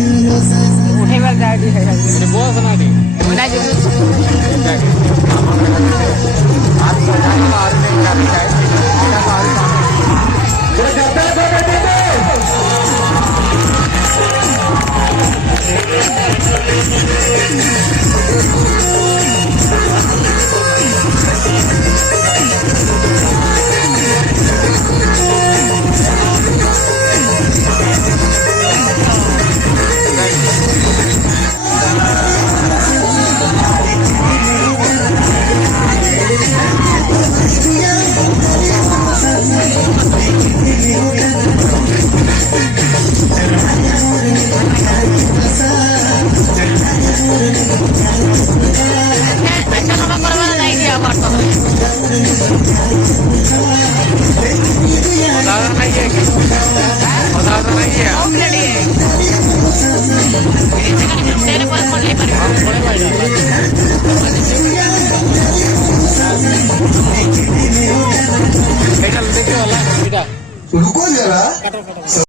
उठेवर गाडी है बहुत ना दी ना जो आज सजाने मार नहीं कर है ना मार रुको जरा।